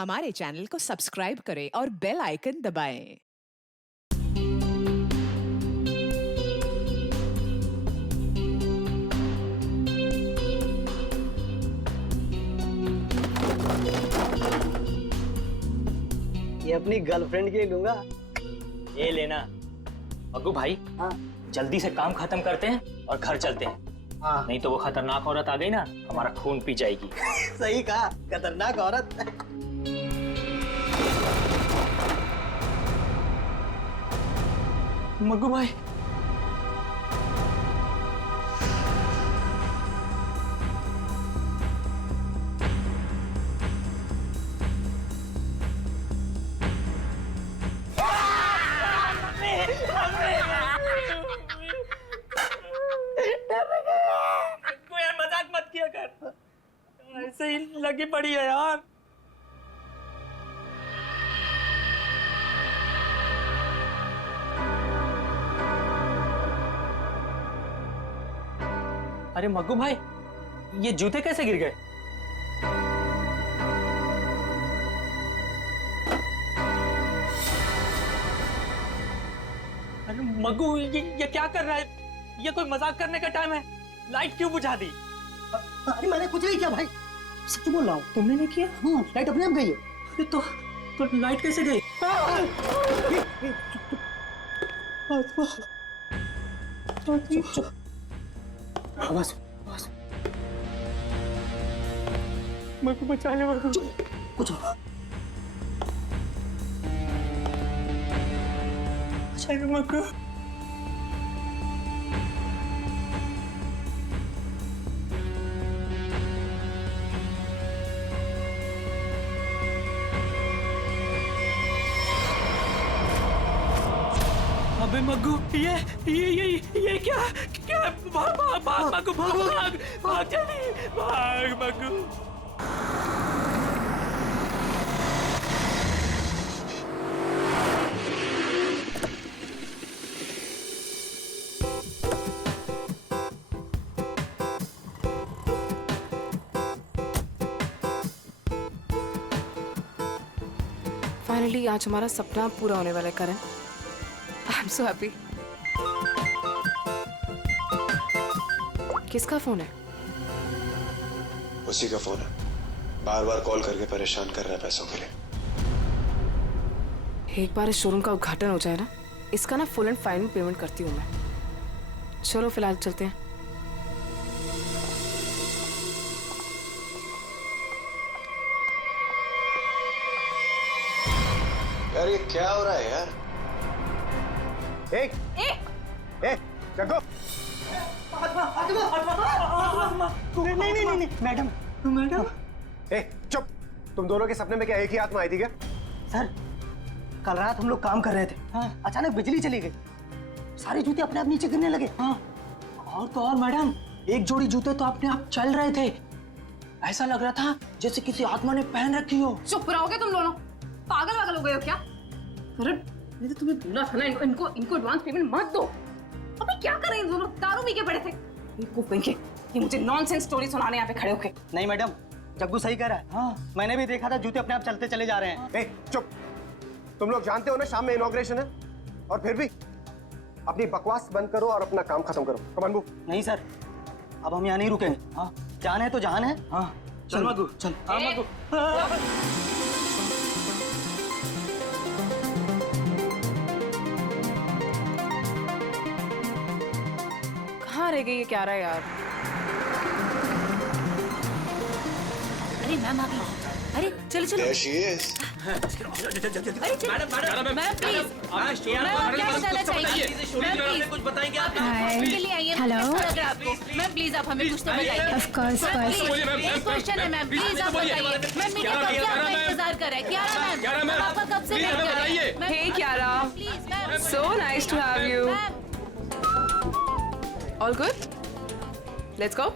हमारे चैनल को सब्सक्राइब करें और बेल आइकन दबाएं। ये अपनी गर्लफ्रेंड के लिए लूंगा। ये लेना। मग्गू भाई, हाँ जल्दी से काम खत्म करते हैं और घर चलते हैं। हाँ नहीं तो वो खतरनाक औरत आ गई ना, हमारा खून पी जाएगी। सही कहा, खतरनाक औरत। मग्गू भाई, यार मजाक मत किया कर, ऐसे ही लगी पड़ी है यार। अरे मग्गू भाई, ये जूते कैसे गिर गए? अरे मग्गू, ये क्या कर रहा है? ये कोई मजाक करने का टाइम है? लाइट क्यों बुझा दी? अरे मैंने कुछ नहीं किया भाई, सच बोल रहा हूँ। तुमने नहीं किया? हाँ, लाइट अपने आप गई है। अरे तो लाइट कैसे गई? बस बस, मग्गू बचा ले मग्गू। कुछ अरे मग्गू, अबे मग्गू, ये क्या क्या? भाग भाग भाग मग्गू, भाग भाग भाग, जल्दी भाग मग्गू। फाइनली आज हमारा सपना पूरा होने वाला है Karan. I am so happy. किसका फोन है? उसी का फोन है, बार बार कॉल करके परेशान कर रहा है पैसों के लिए। एक बार इस शोरूम का उद्घाटन हो जाए ना, इसका ना फुल एंड फाइनल पेमेंट करती हूँ मैं। चलो फिलहाल चलते हैं। यार ये क्या हो रहा है यार? जग्गू, नहीं मैडम, मैडम। चुप। तुम दोनों के सपने में क्या एक ही आत्मा आई थी क्या? सर, कल रात हम लोग काम कर रहे थे। हाँ। अचानक बिजली चली गई, सारे जूते अपने आप नीचे गिरने लगे। हाँ। और तो और मैडम, एक जोड़ी जूते तो अपने आप चल रहे थे। ऐसा लग रहा था जैसे किसी आत्मा ने पहन रखी हो। चुप रहोगे तुम दोनों? पागल वागल हो गए हो क्या? अरे मैंने तो तुम्हें बोला था ना, इनको एडवांस पेमेंट मत दो। अबे क्या कर रहे हैं दोनों? दारू पी के पड़े थे। ये मुझे नॉनसेंस स्टोरी सुनाने यहाँ पे खड़े होके। नहीं मैडम, जग्गू सही कह रहा है। हाँ। मैंने भी देखा था, जूते अपने आप चलते चले जा रहे हैं। चुप। तुम लोग जानते हो ना शाम में इनॉग्रेशन है, और फिर भी अपनी बकवास बंद करो और अपना काम खत्म करो। कमान मूव। नहीं सर, अब हम यहाँ नहीं रुकेंगे। हाँ, जान है तो जान है। हाँ चल मग्गू, चल। हाँ मग्गू। कहाँ रह गई ये क्या रहा है यार? अरे मैम आ गई। अरे चलो चलो। There she is. अरे मैडम प्लीज, मैम आप क्या बताना चाहिए? मैम प्लीज कुछ बताएंगे आप? के लिए आइए। हेलो आपको मैम, प्लीज आप हमें कुछ तो बताइए। ऑफ कोर्स एक क्वेश्चन है मैम, प्लीज आप बताइए। मैम मीडिया कब से आपका इंतजार कर रहा है? क्यारा मैम आपका कब से वेट कर रही है? Hey Kiara, please ma'am. so nice to have you. All good? Let's go.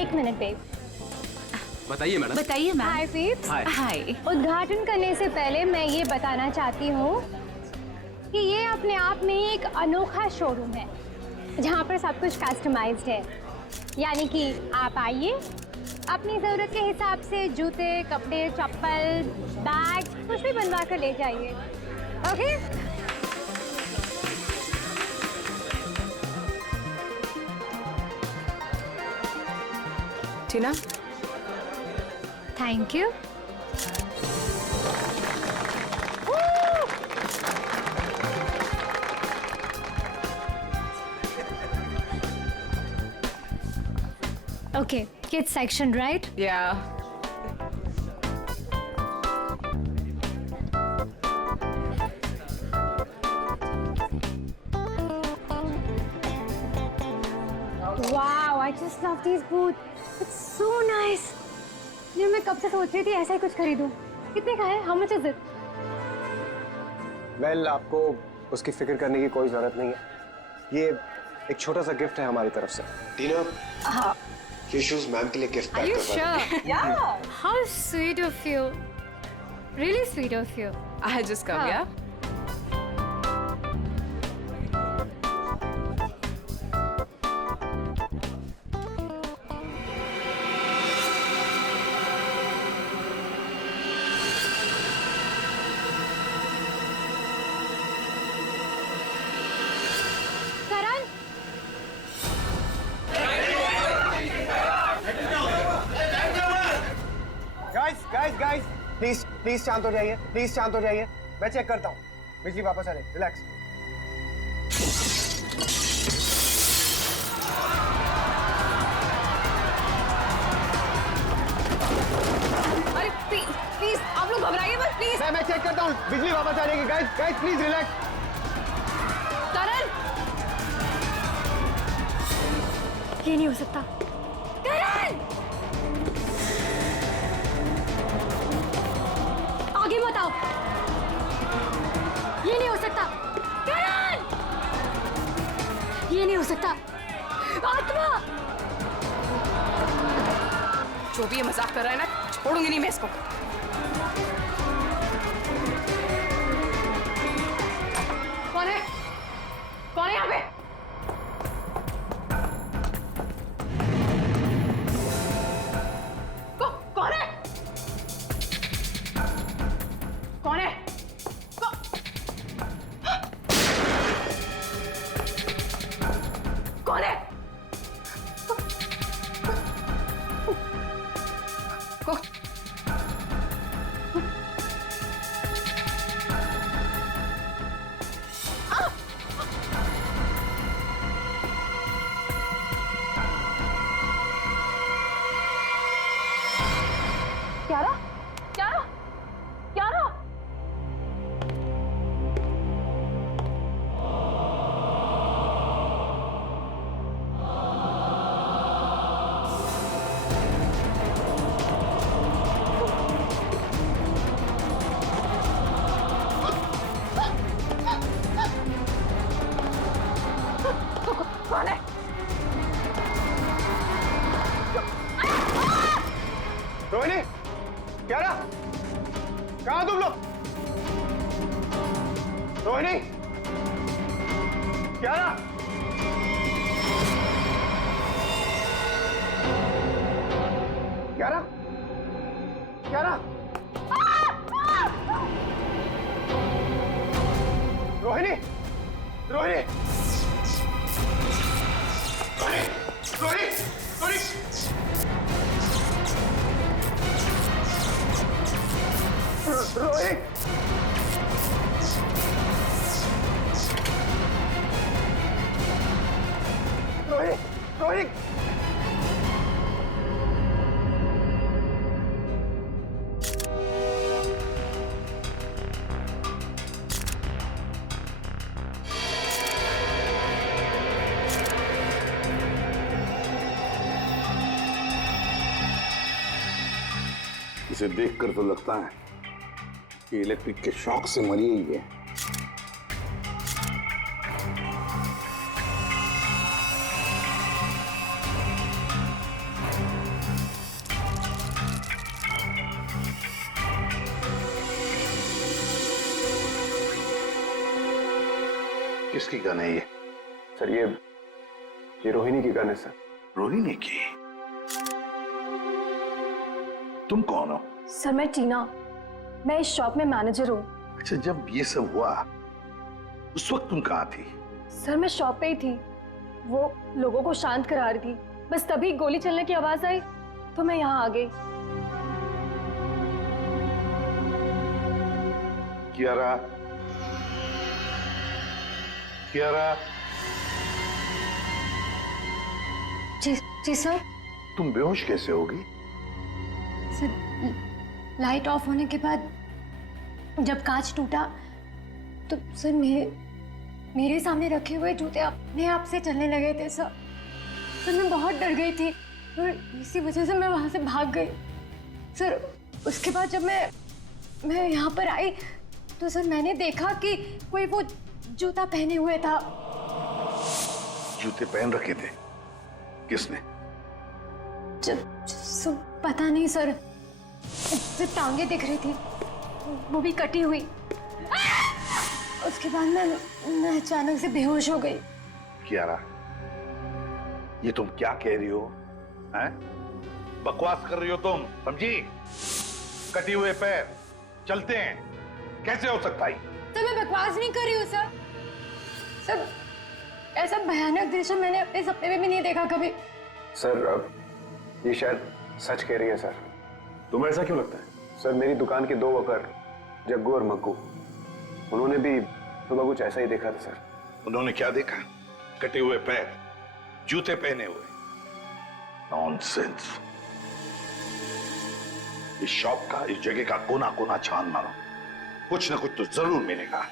एक मिनट बेब। बताइए मैडम। बताइए मैम। हाय पीप्स। हाय। उद्घाटन करने से पहले मैं ये बताना चाहती हूँ कि ये अपने आप में ही एक अनोखा शोरूम है जहाँ पर सब कुछ कस्टमाइज्ड है। यानी कि आप आइए, अपनी जरूरत के हिसाब से जूते, कपड़े, चप्पल, बैग कुछ भी बनवा कर ले जाइए। Okay? Tina, thank you. Okay, kids section, right? या Wow, I just love these boots. It's so nice. ये मैं कब से सोच रही थी ऐसा ही कुछ खरीदूं। कितने का है? How much is it? Well, आपको उसकी फिक्र करने की कोई जरूरत नहीं है। ये एक छोटा सा गिफ्ट है हमारी तरफ से। टीना, हाँ। ये शूज मैम के लिए गिफ्ट Are पैक you करवा दो। sure? Yeah. How sweet of you. Really sweet of you. I just come, हाँ. yeah? करण, गाइस, प्लीज शांत हो जाइए। प्लीज शांत हो जाइए। मैं चेक करता हूँ। बिजली वापस आ जाए। रिलैक्स। अरे प्लीज आप लोग घबराइए मत, प्लीज। मैं चेक करता हूँ। बिजली वापस आ जाएगी। Guys please relax. करण, ये नहीं हो सकता। करण, आगे मत आओ। ये नहीं हो सकता। करण, ये नहीं हो सकता। आत्मा, जो भी ये मजाक कर रहा है ना, छोड़ूंगी नहीं मैं इसको। कौन है? कौन है यहाँ पे? कौन है? कौन है? कौन है? क्या रहा? क्या रहा? क्या रहा? कौन है? रोहिणी, क्या रहा? कहाँ तुम लोग? रोहिणी, क्या रहा? क्या रहा? क्या रहा? रोहिणी, रोहिणी, रोहिणी, रोहिणी, रोहिणी। रोहिणी, रोहिणी, रोहिणी। इसे देखकर तो लगता है कि इलेक्ट्रिक के शॉक से मरी ही है। किसकी गन है ये? सर, ये रोहिणी की गन है सर। रोहिणी की? तुम कौन हो? सर मैं टीना, मैं इस शॉप में मैनेजर हूँ। अच्छा, जब ये सब हुआ उस वक्त तुम कहाँ थी? सर मैं शॉप पे ही थी, वो लोगों को शांत करा रही थी, बस तभी गोली चलने की आवाज आई तो मैं यहाँ आ गई। कियारा, कियारा, जी सर। तुम बेहोश कैसे होगी? सर लाइट ऑफ होने के बाद जब कांच टूटा तो सर मेरे सामने रखे हुए जूते अपने आप से चलने लगे थे सर। मैं बहुत डर गई थी और इसी वजह से मैं वहां से भाग गई सर। उसके बाद जब मैं यहाँ पर आई तो सर मैंने देखा कि कोई वो जूता पहने हुए था। जूते पहन रखे थे? किसने? पता नहीं सर, टांगे दिख रही थी, वो भी कटी हुई। उसके बाद मैं अचानक से बेहोश हो गई। कियारा, ये तुम क्या कह रही हो? हैं? बकवास कर रही हो तुम, समझी? कटी हुए पैर चलते हैं, कैसे हो सकता है? तो मैं बकवास नहीं कर रही हूँ सर। सर ऐसा भयानक दृश्य मैंने अपने सपने में भी नहीं देखा कभी। सर ये शायद सच कह रही है सर। तुम्हें ऐसा क्यों लगता है? सर मेरी दुकान के 2 वर्कर जग्गू और मग्गू, उन्होंने भी सुबह कुछ ऐसा ही देखा था सर। उन्होंने क्या देखा? कटे हुए पैर, जूते पहने हुए? नॉनसेंस। इस शॉप का, इस जगह का कोना कोना छान मारो, कुछ ना कुछ तो जरूर मिलेगा।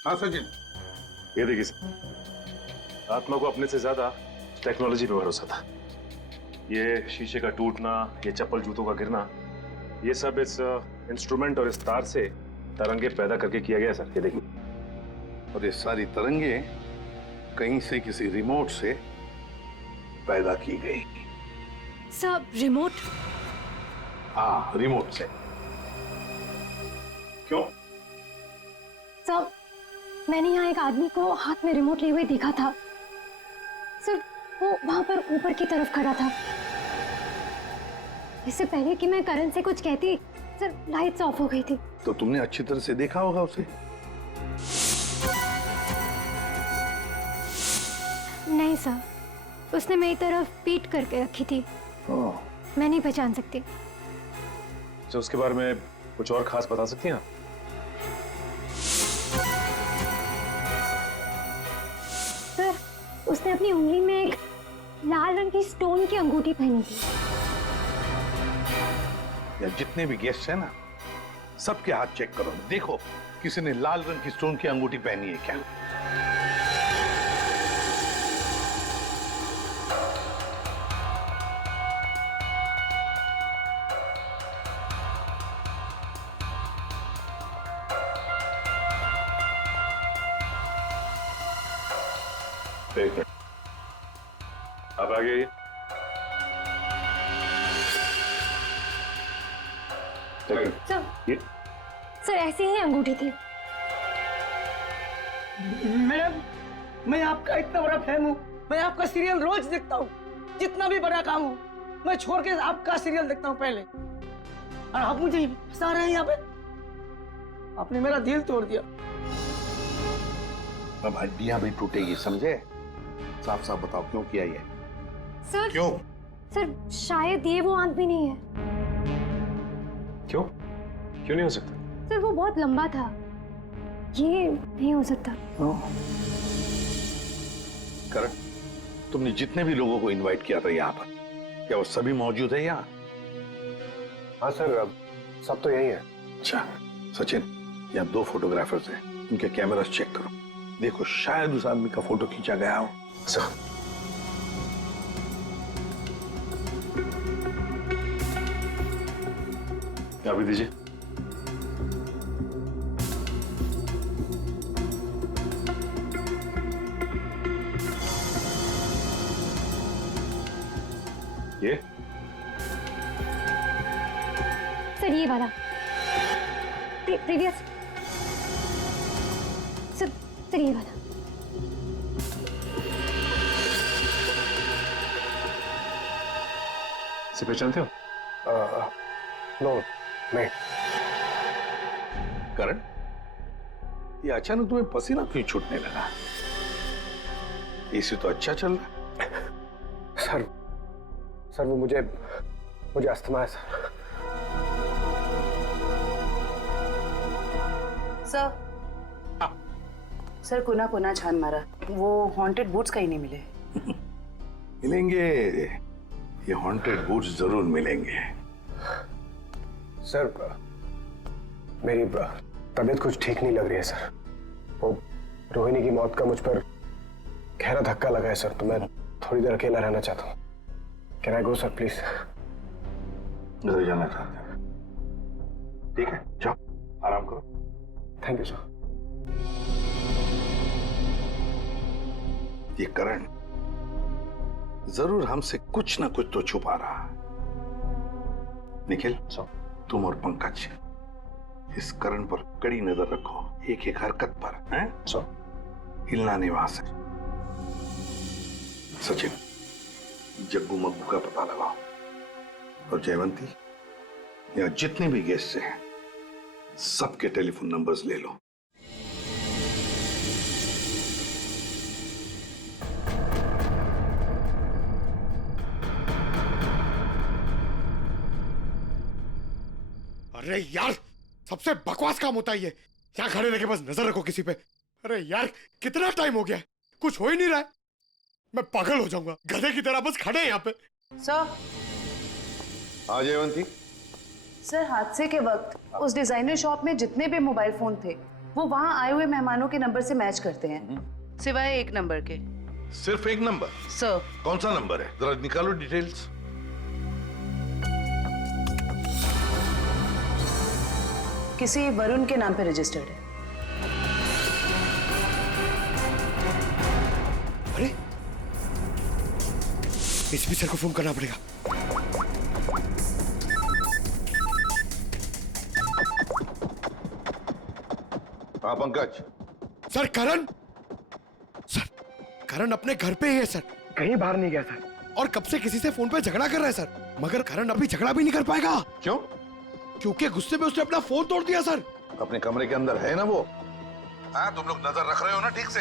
हाँ सचिन, ये देखिए सर, आत्मा को अपने से ज्यादा टेक्नोलॉजी पे भरोसा था। ये शीशे का टूटना, ये चप्पल जूतों का गिरना, ये सब इस इंस्ट्रूमेंट और इस तार से तरंगे पैदा करके किया गया सर। ये देखिए। और ये सारी तरंगे कहीं से, किसी रिमोट से पैदा की गई। Sir remote? हाँ, रिमोट से। क्यों? सर मैंने यहाँ एक आदमी को हाथ में रिमोट लिए हुए देखा था सर। वो वहां पर ऊपर की तरफ खड़ा था। इससे पहले कि मैं करण से कुछ कहती सर, लाइट्स ऑफ हो गई थी। तो तुमने अच्छी तरह से देखा होगा उसे? नहीं सर, उसने मेरी तरफ पीठ करके रखी थी। मैं नहीं पहचान सकती। तो उसके बारे में कुछ और खास बता सकती हैं आप? सर उसने अपनी उंगली में एक लाल रंग की स्टोन की अंगूठी पहनी थी। या जितने भी गेस्ट हैं ना, सबके हाथ चेक करो, देखो किसी ने लाल रंग की स्टोन की अंगूठी पहनी है क्या? एक मिनट, आप आगे आइए। सर ऐसी ही अंगूठी थी। मैडम, मैं आपका इतना बड़ा फैन हूँ। मैं आपका सीरियल रोज देखता हूँ, जितना भी बड़ा काम हो मैं छोड़ के आपका सीरियल देखता हूँ पहले। और आप मुझे फंसा रहे हैं यहाँ पे। आपने मेरा दिल तोड़ दिया। अब हड्डियां भी टूटेगी, समझे? साफ साफ बताओ क्यों किया ये? सर क्यों? सर शायद ये वो आदमी नहीं है। क्यों क्यों नहीं हो सकता? सर वो बहुत लंबा था, ये नहीं हो सकता। करण, तुमने जितने भी लोगों को इनवाइट किया था यहाँ पर, क्या वो सभी मौजूद है यहाँ? हाँ सर, अब सब तो यही है। अच्छा सचिन, यहाँ 2 फोटोग्राफर्स हैं, उनके कैमरास चेक करो, देखो शायद उस आदमी का फोटो खींचा गया हो। सर अभी दीजिए। ये सर ये वाला प्रीवियस सर ये वाला। इसे पहचानते हो? नो नहीं। करण, ये अचानक तुम्हें पसीना क्यों छूटने लगा? एसी तो अच्छा चल रहा है। सर वो मुझे अस्थमा है सर। सर कोना छान मारा, वो हॉन्टेड बूट्स कहीं नहीं मिले। मिलेंगे, ये हॉन्टेड बूट्स जरूर मिलेंगे। सर मेरी तबीयत कुछ ठीक नहीं लग रही है सर। वो रोहिणी की मौत का मुझ पर गहरा धक्का लगा है सर, तो मैं थोड़ी देर अकेला रहना चाहता हूँ। Can I go sir please? घर जाना चाहते हैं? ठीक है, जाओ आराम करो। Thank you sir. ये करण जरूर हमसे कुछ ना कुछ तो छुपा रहा है। निखिल, तुम और पंकज इस करण पर कड़ी नजर रखो, एक एक हरकत पर, हैं? हिलना नहीं वहां से। सचिन, जग्गू मग्गू का पता लगाओ, और जयवंती, यहाँ जितने भी गेस्ट हैं सबके टेलीफोन नंबर्स ले लो। अरे यार, सबसे बकवास काम होता है ये। यहाँ खड़े रह के बस नजर रखो किसी पे। अरे यार, कितना टाइम हो गया, कुछ हो ही नहीं रहा है। मैं पागल हो जाऊंगा, गधे की तरह बस खड़े हैं यहाँ पे। सर, हाँ जयवंती। सर हादसे के वक्त उस डिजाइनर शॉप में जितने भी मोबाइल फोन थे वो वहां आए हुए मेहमानों के नंबर से मैच करते हैं, सिवाय एक नंबर के। सिर्फ एक नंबर? सर। कौन सा नंबर है, जरा निकालो डिटेल्स। किसी वरुण के नाम पे रजिस्टर्ड है। अरे, एसपी सर को फोन करना पड़ेगा। हाँ पंकज। सर करण अपने घर पे ही है सर, कहीं बाहर नहीं गया सर। और कब से किसी से फोन पे झगड़ा कर रहा है सर, मगर करण अभी झगड़ा भी नहीं कर पाएगा। क्यों? क्योंकि गुस्से में उसने अपना फोन तोड़ दिया सर। अपने कमरे के अंदर है ना वो? हाँ, तुम लोग नजर रख रहे हो ना ठीक से?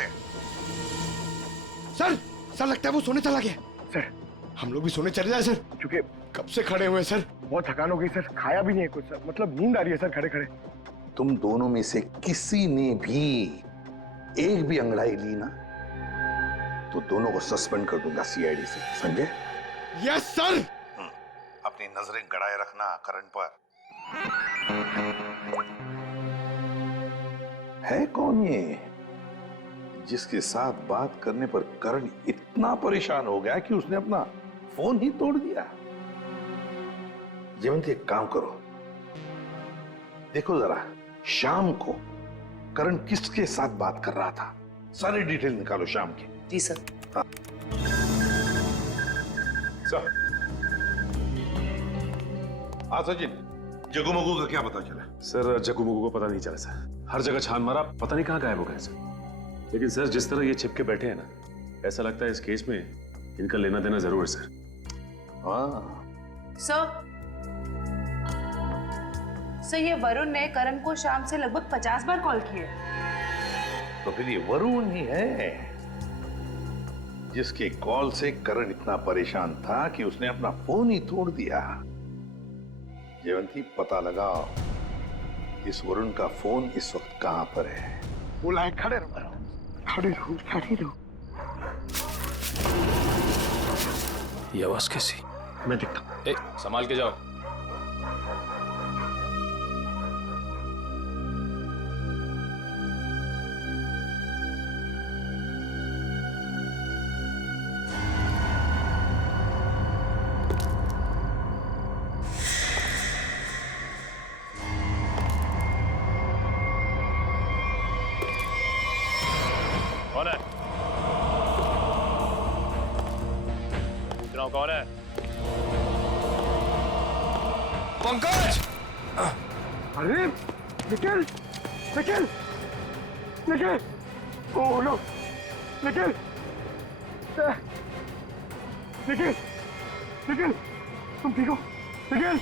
सर लगता है वो सोने चला गया। सर हम लोग भी सोने चले जाए सर, क्योंकि कब से खड़े हुए सर, बहुत थकान हो गई सर, खाया भी नहीं है कुछ सर, मतलब नींद आ रही है सर खड़े खड़े। तुम दोनों में से किसी ने भी एक भी अंगड़ाई ली ना तो दोनों को सस्पेंड कर दूंगा सीआईडी से, समझे? Yes sir. अपनी नजरें गड़ाए रखना करण पर। है कौन ये जिसके साथ बात करने पर करण इतना परेशान हो गया कि उसने अपना फोन ही तोड़ दिया? जयवंती, एक काम करो, देखो जरा शाम को करण किसके साथ बात कर रहा था, सारी डिटेल निकालो शाम की। जी सर। हाँ। सर। हाँ सचिन, जग्गू मग्गू का क्या पता चला? सर जग्गू मग्गू को पता नहीं चला सर, हर जगह छान मारा, पता नहीं कहाँ गायब हो गए सर। लेकिन सर जिस तरह ये छिपके बैठे हैं ना, ऐसा लगता है इस केस में इनका लेना देना जरूर है सर। हाँ सर ये वरुण ने करण को शाम से लगभग 50 बार कॉल किए। तो फिर ये वरुण ही है जिसके कॉल से करण इतना परेशान था कि उसने अपना फोन ही तोड़ दिया। जयवंती, पता लगाओ इस वरुण का फोन इस वक्त कहां पर है। बुलाए, खड़े रहो, खड़े रहो, खड़े रहो। ये आवाज कैसी? मैं देखता हूँ। ए, संभाल के जाओ। कौन है? पूछ रहा हूं, कौन है? पंकज! अरे निखिल, निखिल, निखिल, ओह नो, निखिल, निखिल, निखिल, तुम ठीक हो? निखिल,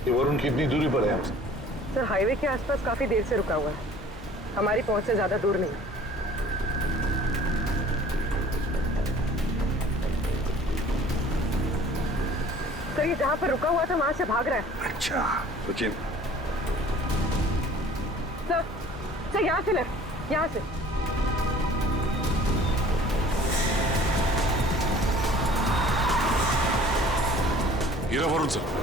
ये वरुण कितनी दूरी पर है हमसे? सर हाईवे के आसपास काफी देर से रुका हुआ है, हमारी पहुंच से ज्यादा दूर नहीं। सर ये जहाँ पर रुका हुआ था वहां से भाग रहा है। अच्छा सचिन, सर यहाँ से लेफ्ट, यहाँ से। हीरा वरुण सर।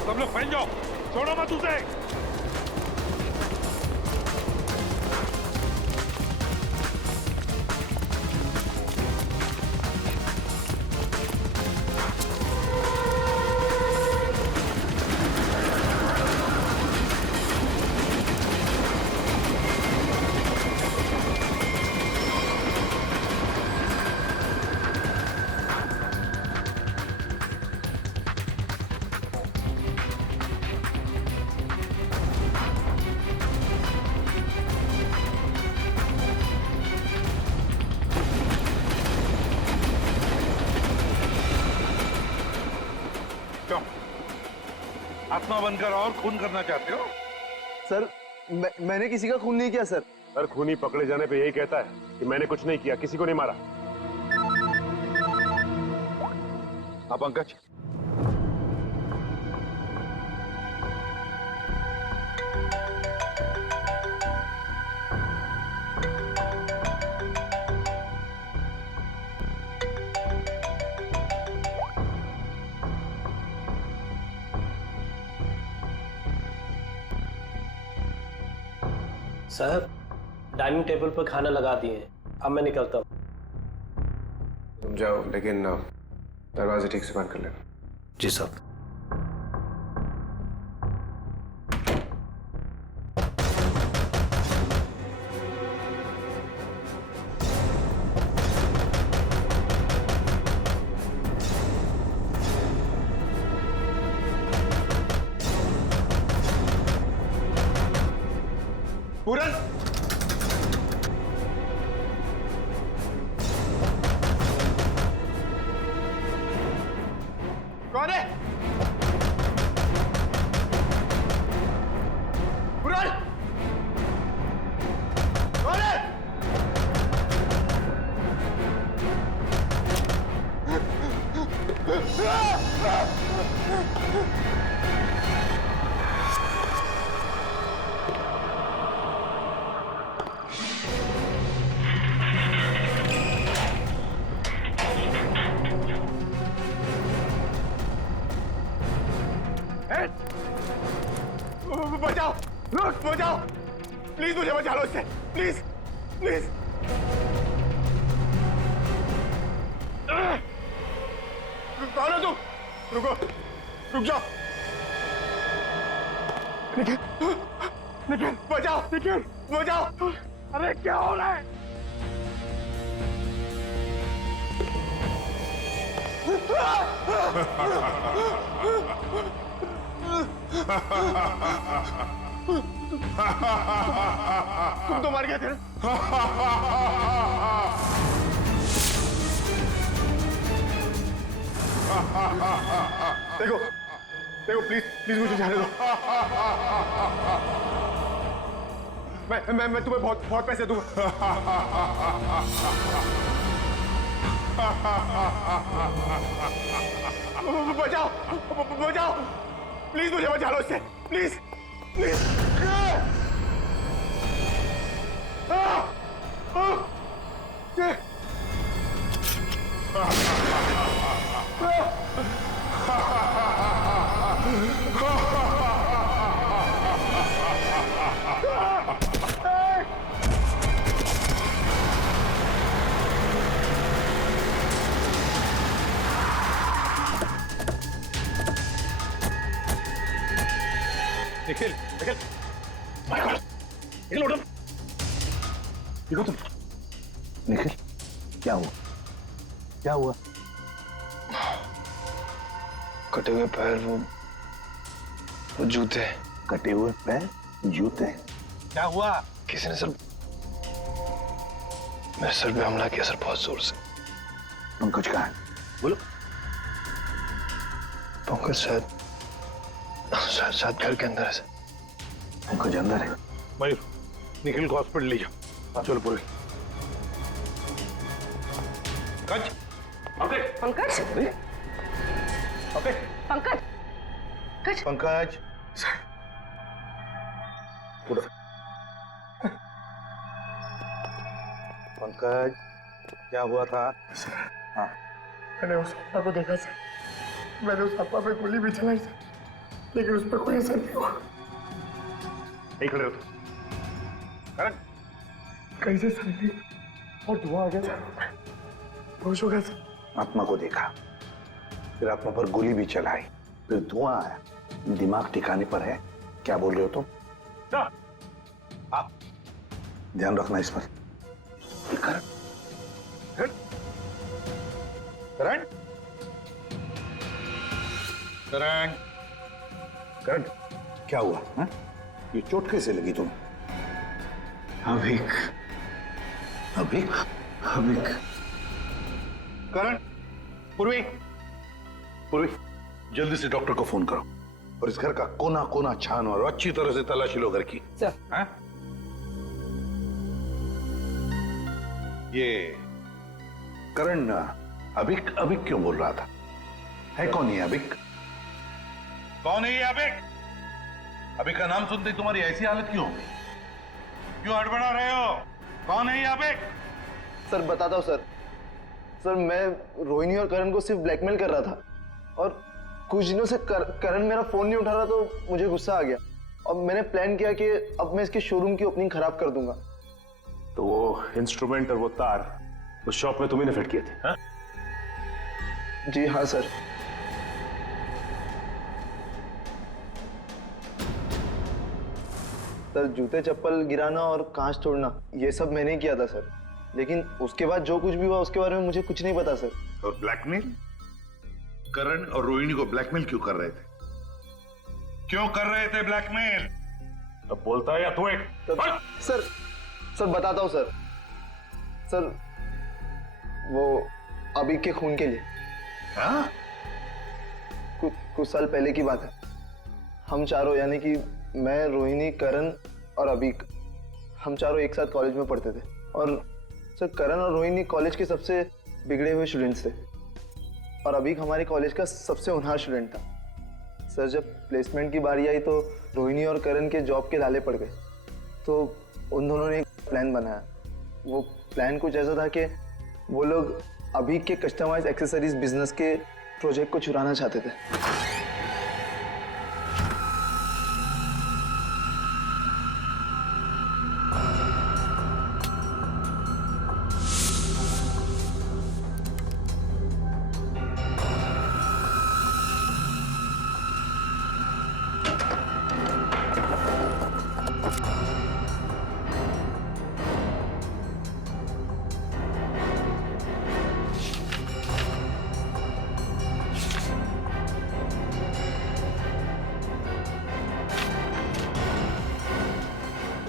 सब लोग फैल जाओ, छोड़ो मत उसे। आत्मा बनकर और खून करना चाहते हो? सर मैंने किसी का खून नहीं किया सर। सर खूनी पकड़े जाने पे यही कहता है कि मैंने कुछ नहीं किया, किसी को नहीं मारा। हाँ पंकज, साहब डाइनिंग टेबल पर खाना लगा दिए हैं, अब मैं निकलता हूँ। तुम जाओ, लेकिन दरवाजे ठीक से बंद कर लेना। जी साहब। पूरन, कौन है? पूरन, कौन है? बचाओ, रुक, बचाओ, प्लीज मुझे बचा लो इससे, प्लीज, प्लीज। कौन है तुम? रुको, रुक जाओ। निखिल, निखिल, बचाओ, निखिल, बचाओ। अरे क्या हो रहा है? तुम तो मर गए थे ना? देखो, देखो प्लीज प्लीज मुझे जाने दो। मैं तुम्हें बहुत बहुत पैसे दूंगा। बचाओ बचाओ प्लीज, मुझे बचा लो इससे please please. Nikhil Nikhil my God Nikhil उठो, देखो तुम। निखिल क्या हुआ, क्या हुआ? कटे हुए पैर, वो जूते। कटे हुए पैर, जूते, क्या हुआ? किसी ने सर मेरे सर पे हमला किया सर, बहुत जोर से। पंकज कहाँ है? बोलो। पंकज शायद घर के अंदर है सर। पंकज अंदर है? मयूर, निखिल को हॉस्पिटल ले जाओ। चलो पूरे। पंकज, पंकज, पंकज, पंकज, उठो। पंकज, क्या हुआ था? हाँ, मैंने उस अप्पा को देखा सर, मैंने उस अप्पा पे गोली भी चलाई सर, लेकिन उस पर कोई असर नहीं हुआ। यही खड़े हो। कैसे सर नहीं, और धुआं आ गया सर, होश हो गया सर। आत्मा को देखा, फिर आत्मा पर गोली भी चलाई, फिर धुआं आया, दिमाग ठिकाने पर है? क्या बोल रहे हो तुम? आप ध्यान रखना इस पर। करण, करण, करण, करण, क्या हुआ? हा? ये चोट कैसे लगी तुम्हें? अभिक, अभिक, अभिक। करण, पूर्वी, पूर्वी, जल्दी से डॉक्टर को फोन करो और इस घर का कोना कोना छानो और अच्छी तरह से तलाशी लो घर की। सर। हाँ? ये करण अभिक अभिक क्यों बोल रहा था? है कौन ये अभिक? कौन है ये अभिक? अभिक का नाम सुनते ही तुम्हारी ऐसी हालत क्यों? क्यों हड़बड़ा रहे हो? कौन है ये अभिक? सर बताता हूँ सर। सर मैं रोहिणी और करण को सिर्फ ब्लैकमेल कर रहा था, और कुछ दिनों से करण मेरा फोन नहीं उठा रहा, तो मुझे गुस्सा आ गया और मैंने प्लान किया कि अब मैं इसके शोरूम की ओपनिंग खराब कर दूंगा। तो वो इंस्ट्रूमेंट और वो तार उस शॉप में तुम्ही ने फिट किए थे? हाँ? जी हाँ सर। सर जूते चप्पल गिराना और कांच तोड़ना ये सब मैंने ही किया था सर, लेकिन उसके बाद जो कुछ भी हुआ उसके बारे में मुझे कुछ नहीं पता सर। और ब्लैकमेल? करण और रोहिणी को ब्लैकमेल क्यों कर रहे थे? क्यों कर रहे थे ब्लैकमेल? अब बोलता है या तू एक? सर बताता हूँ सर। सर वो अभिक के खून के लिए। हाँ? कुछ साल पहले की बात है। हम चारों यानी कि मैं, रोहिणी, करण और अभिक, हम चारों एक साथ कॉलेज में पढ़ते थे। और सर करण और रोहिणी कॉलेज के सबसे बिगड़े हुए स्टूडेंट्स थे और अभिक हमारे कॉलेज का सबसे होनहार स्टूडेंट था। सर जब प्लेसमेंट की बारी आई तो रोहिणी और करण के जॉब के लाले पड़ गए, तो उन दोनों ने एक प्लान बनाया। वो प्लान कुछ ऐसा था कि वो लोग अभिक के कस्टमाइज एक्सेसरीज बिजनेस के प्रोजेक्ट को चुराना चाहते थे।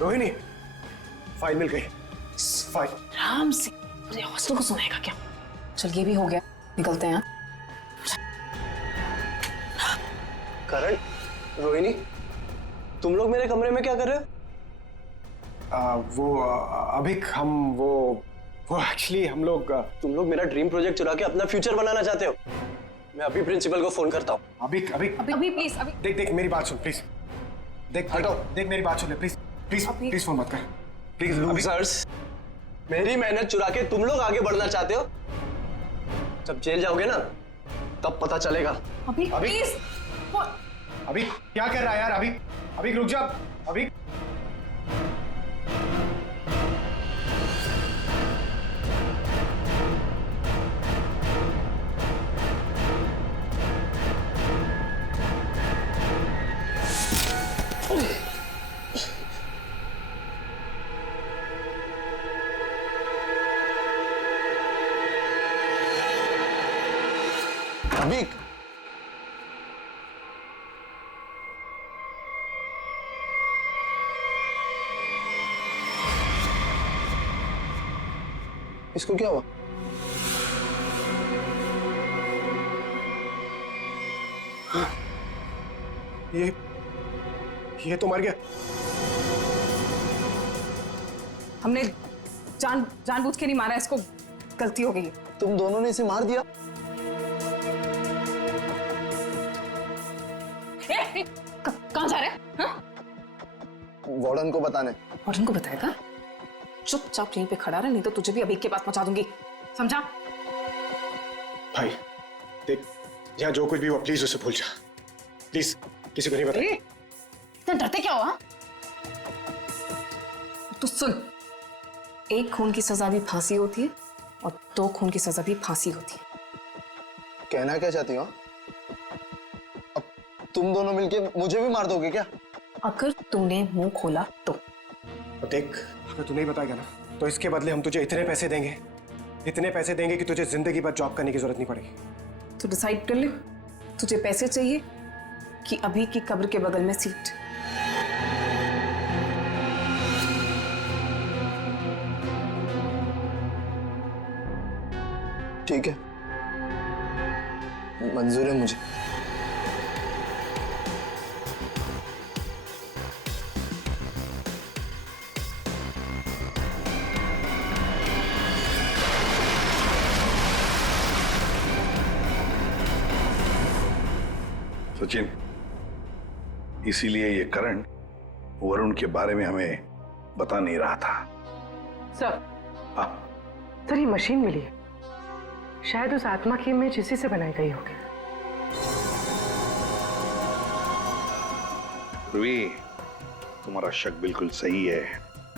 रोहिणी, फाइल मिल गई। फाइल। आराम से, पूरे हॉस्टल को सुनाएगा क्या? चल ये भी हो गया, निकलते हैं। करण, रोहिणी, तुम लोग मेरे कमरे में क्या कर रहे हो? अभी हम वो एक्चुअली हम लोग तुम लोग मेरा ड्रीम प्रोजेक्ट चुरा के अपना फ्यूचर बनाना चाहते हो। मैं अभी प्रिंसिपल को फोन करता हूँ। अभी प्लीज अभी देख मेरी बात सुन प्लीज। हटो, देख मेरी बात सुन प्लीज प्लीज प्लीज फोन मत कर प्लीज। ऑफिसर्स, मेरी मेहनत चुरा के तुम लोग आगे बढ़ना चाहते हो? जब जेल जाओगे ना तब पता चलेगा। अभी प्लीज। अभी क्या कर रहा है यार? अभी रुक जा। अभी अभी इसको क्या हुआ? ये तो मर गया। हमने जानबूझ के नहीं मारा इसको, गलती हो गई। तुम दोनों ने इसे मार दिया? कहाँ जा रहे हैं? वार्डन को बताने। वार्डन को बताएगा? चुपचाप यहीं पे खड़ा रहे, नहीं तो तुझे भी अभी के पास पहुंचा दूंगी, समझा? भाई देख, यहाँ जो कुछ भी हुआ प्लीज उसे भूल जा, प्लीज। किसी को नहीं बताइए। इतना डरते क्या हुआ? तो सुन, एक खून की सजा भी फांसी होती है और 2 खून की सजा भी फांसी होती है। कहना क्या चाहती हो? अब तुम दोनों मिलके मुझे भी मार दोगे क्या? अगर तूने मुंह खोला तो। देख, अगर तू नहीं बताएगा ना तो इसके बदले हम तुझे इतने पैसे देंगे कि तुझे जिंदगी भर जॉब करने की जरूरत नहीं पड़ेगी। तो डिसाइड कर ले, तुझे पैसे चाहिए कि अभी की कब्र के बगल में सीट? ठीक है, मंजूर है मुझे। सचिन, इसीलिए ये करण वरुण के बारे में हमें बता नहीं रहा था। सर ये मशीन मिली है, शायद उस आत्मा की इमेज इसी से बनाई गई होगी। ध्रुवी, तुम्हारा शक बिल्कुल सही है।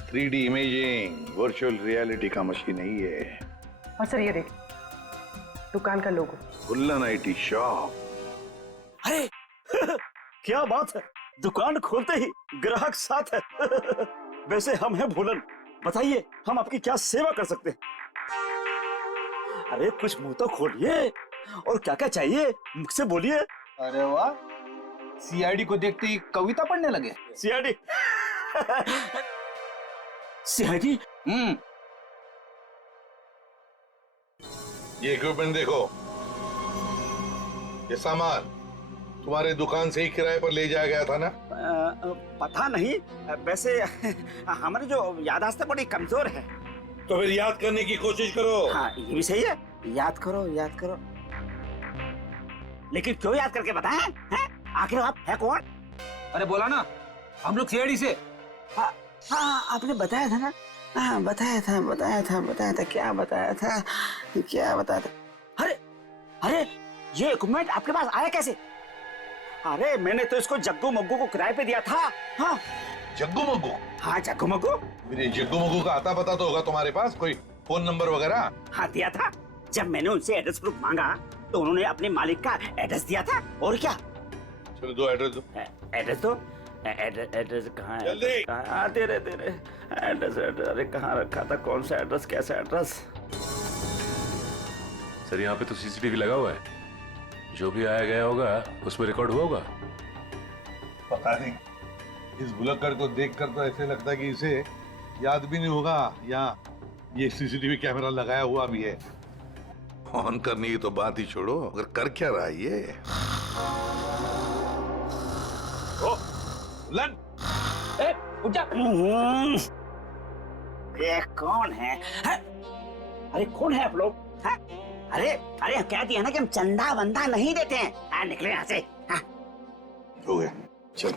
3D इमेजिंग वर्चुअल रियलिटी का मशीन नहीं है। और सर ये देख, दुकान का लोगो। बुल्लन IT शॉप। अरे क्या बात है, दुकान खोलते ही ग्राहक साथ है। वैसे हम हैं भूलन, बताइए हम आपकी क्या सेवा कर सकते हैं? अरे कुछ मुंह तो खोलिए, और क्या क्या चाहिए मुझसे बोलिए। अरे वाह, CID को देखते ही कविता पढ़ने लगे। CID? CID? ये इक्विपमेंट देखो, ये सामान तुम्हारे दुकान से ही किराए पर ले जाया गया था ना? पता नहीं, वैसे हमारी जो याददाश्त बड़ी कमजोर है। तो फिर याद करने की कोशिश करो। हाँ ये भी सही है, याद करो। लेकिन क्यों याद करके बताएं? हैं? आखिर आप है कौन? अरे बोला ना, हम लोग CID से। हाँ आपने बताया था ना। हाँ बताया था। क्या बताया था? अरे ये इक्विपमेंट आपके पास आया कैसे? अरे मैंने तो इसको जग्गू मग्गू को किराए पे दिया था। हाँ जग्गू मग्गू? हाँ जग्गू मग्गू। मेरे जग्गू मग्गू का आता पता तो होगा तुम्हारे पास, कोई फोन नंबर वगैरह? हाँ दिया था, जब मैंने उनसे एड्रेस प्रूफ मांगा तो उन्होंने अपने मालिक का एड्रेस दिया था। और क्या? चलो दो एड्रेस दो। एड्रेस कहाँ है? दे रहे एड्रेस। अरे कहाँ रखा था, कौन सा एड्रेस, कैसा एड्रेस? सर यहाँ पे तो CCTV लगा हुआ है, जो भी आया गया होगा उसमें रिकॉर्ड हुआ होगा। पता नहीं, इस बुलक्कड़ को देखकर तो ऐसे लगता है कि इसे याद भी नहीं होगा या ये CCTV कैमरा लगाया हुआ भी है। ऑन करने की तो बात ही छोड़ो, अगर कर क्या रहा है ये? फुलन। उठ जा। ये कौन है? अरे कौन है आप लोग? अरे अरे कह दिया ना कि हम चंदा वंदा नहीं देते हैं। निकले यहाँ से। हो गया, चल।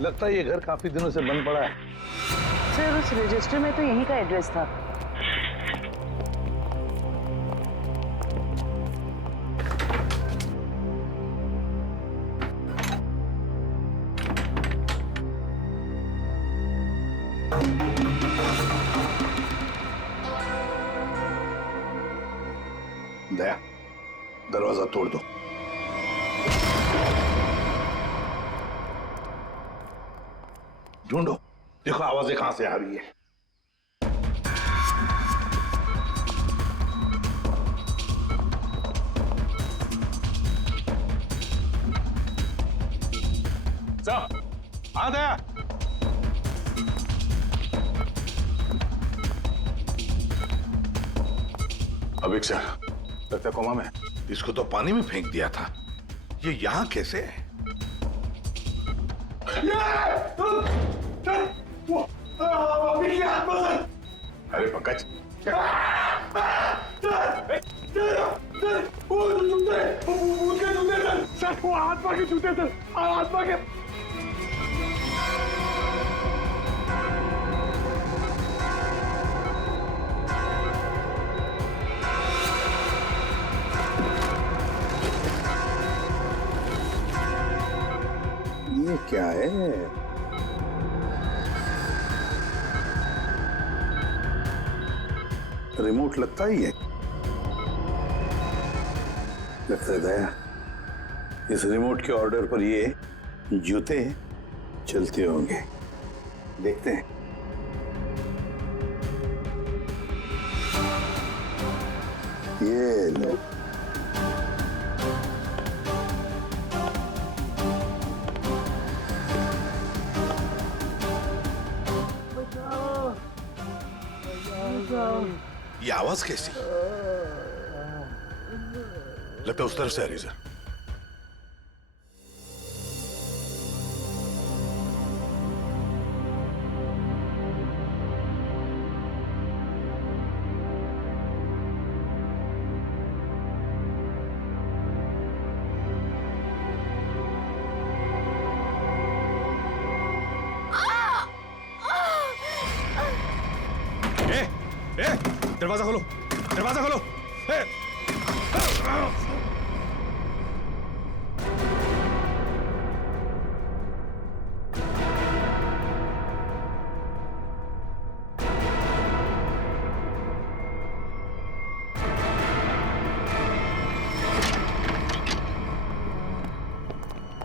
लगता है ये घर काफी दिनों से बंद पड़ा है। सर उस रजिस्टर में तो यहीं का एड्रेस था। दया, दरवाजा तोड़ दो। ढूंढो, देखो आवाजें कहां से आ रही है। सब आ दया। अभिक सर, लगता है कोमा में। इसको तो पानी में फेंक दिया था, ये यहां कैसे है? अरे पंकज, सर वो आत्मा के जूते थे, आत्मा के। ये क्या है? रिमोट लगता ही है। लगता है दया, इस रिमोट के ऑर्डर पर ये जूते चलते होंगे। देखते हैं। ये लो। ये आवाज कैसी? लगता है उस तरफ से आ रही सर। दरवाजा खोलो, दरवाजा खोलो।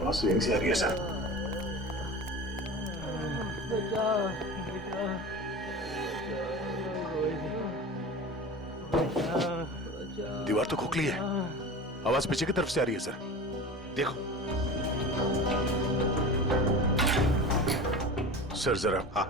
आवाज यहीं से आ रही है सर। दीवार तो खोखली है, आवाज पीछे की तरफ से आ रही है सर। देखो सर जरा। हाँ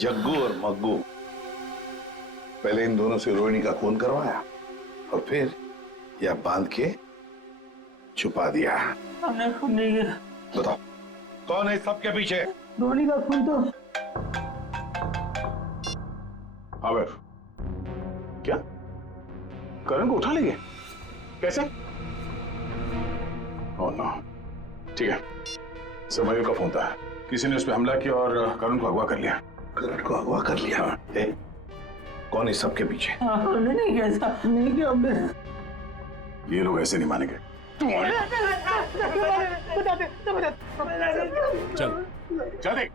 जग्गू और मग्गू, पहले इन दोनों से रोहिणी का खून करवाया और फिर यह बांध के छुपा दिया। हमने खून नहीं किया। बताओ कौन है सबके पीछे? रोहिणी का खून तो आमिर, क्या करण को उठा लेंगे? कैसे? Oh no. ठीक है, सब भाइयों का फोन था, किसी ने उस पर हमला किया और करण को अगवा कर लिया। करण को अगवा कर लिया? हाँ। कौन इस सब के पीछे? हमने नहीं किया ऐसा, नहीं किया हमने। ये लोग ऐसे नहीं मानेंगे। चल चल देख।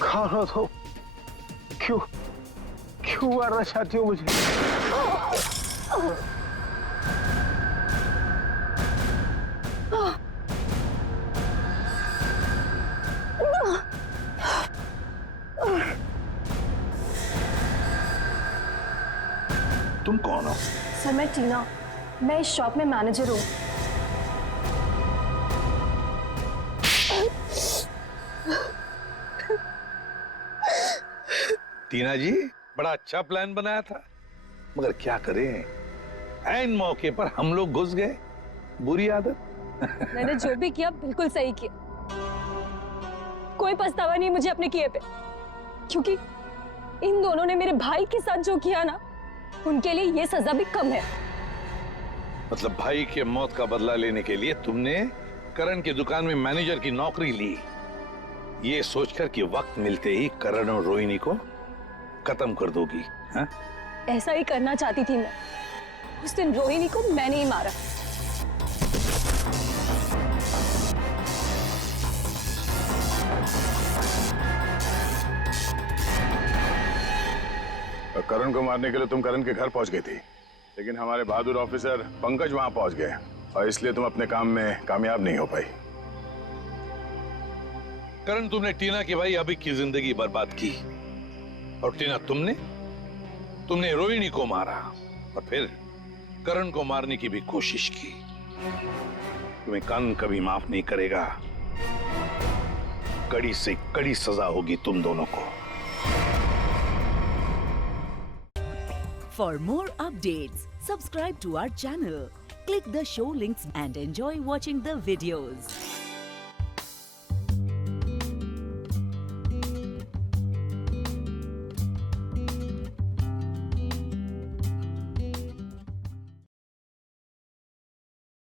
खाना तो क्यों क्यों मारना चाहती हो मुझे? तुम कौन हो? सर मैं टीना, मैं इस शॉप में मैनेजर हूँ। टीना जी, बड़ा अच्छा प्लान बनाया था, मगर क्या करें, ऐन मौके पर हम लोग घुस गए। बुरी आदत। मैंने जो भी किया बिल्कुल सही किया, कोई पछतावा नहीं मुझे अपने किए पे, क्योंकि इन दोनों ने मेरे भाई के साथ जो किया ना, उनके लिए ये सजा भी कम है। मतलब भाई के मौत का बदला लेने के लिए तुमने करण की दुकान में मैनेजर की नौकरी ली, ये सोचकर कि वक्त मिलते ही करण और रोहिणी को खत्म कर दोगी। हाँ? ऐसा ही करना चाहती थी मैं। उस दिन रोहिणी को मैंने ही मारा। करण को मारने के लिए तुम करण के घर पहुंच गई थी, लेकिन हमारे बहादुर ऑफिसर पंकज वहां पहुंच गए और इसलिए तुम अपने काम में कामयाब नहीं हो पाई। करण, तुमने टीना की भाई अभी की जिंदगी बर्बाद की, और टीना तुमने रोहिणी को मारा और फिर करण को मारने की भी कोशिश की। तुम्हें कानून कभी माफ नहीं करेगा, कड़ी से कड़ी सजा होगी तुम दोनों को। For more updates, subscribe to our channel, click the show links and enjoy watching the videos.